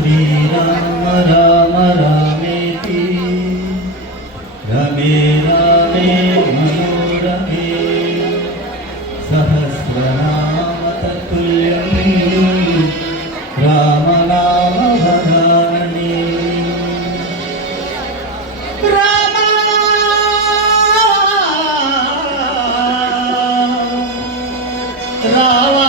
శ్రీరామ రామ రామేతి రమే రామే మనోరమే సహస్రనామ తత్తుల్యం రామనామ వరాననే రామ రావా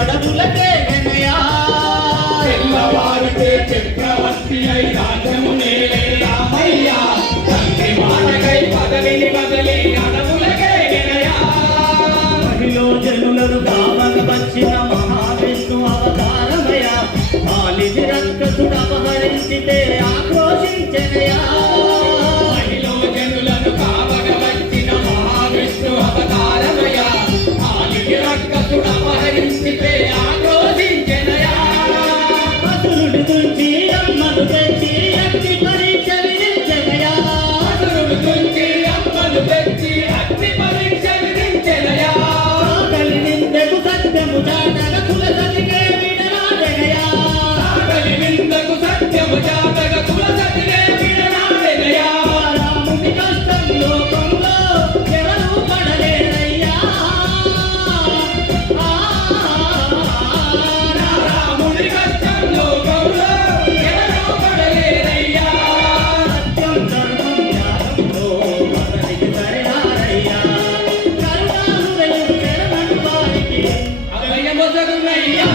అడవులకే గనయా తెల్లవారితే చక్రవర్తి అయి రాజ్యము నేలే రామయ్య తండ్రి మాటకై పదవిని బదలి అడవులకే గనయా మహిళ జనులను కావక వచ్చిన మహావిష్ణు అవతారమయ మాలిది రక్కసుడు అపహరించితే ఆక్రోశించనయా మహిళ జనులను కావక వచ్చిన మహావిష్ణు అవతారమయ మాలిది రక్కసుడు అపహరించితే ఆక్రోశించనయా అసురుడు తుంచి అమ్మను తెచ్చి అగ్ని పరీక్ష విధించనయా అసురుడు తుంచి అమ్మను తెచ్చి అగ్ని పరీక్ష విధించనయా ఆకలి నిందకు సత్యము జాతక కుల సతికే విడనాడనయా ఆకలి నిందకు సత్యము జాతక కుల సతికే విడనాడనయా రాముని కష్టం లోకంలో ఎవరు పడలేరయ్యా రాముని కష్టం లోకంలో ఎవరు పడలేరయ్యా సత్యం ధర్మం జ్ఞానంలో అతనికి సరినారయ్యా కరుణా హృదయం శరణం వారికి అభయమొసగునయ్యా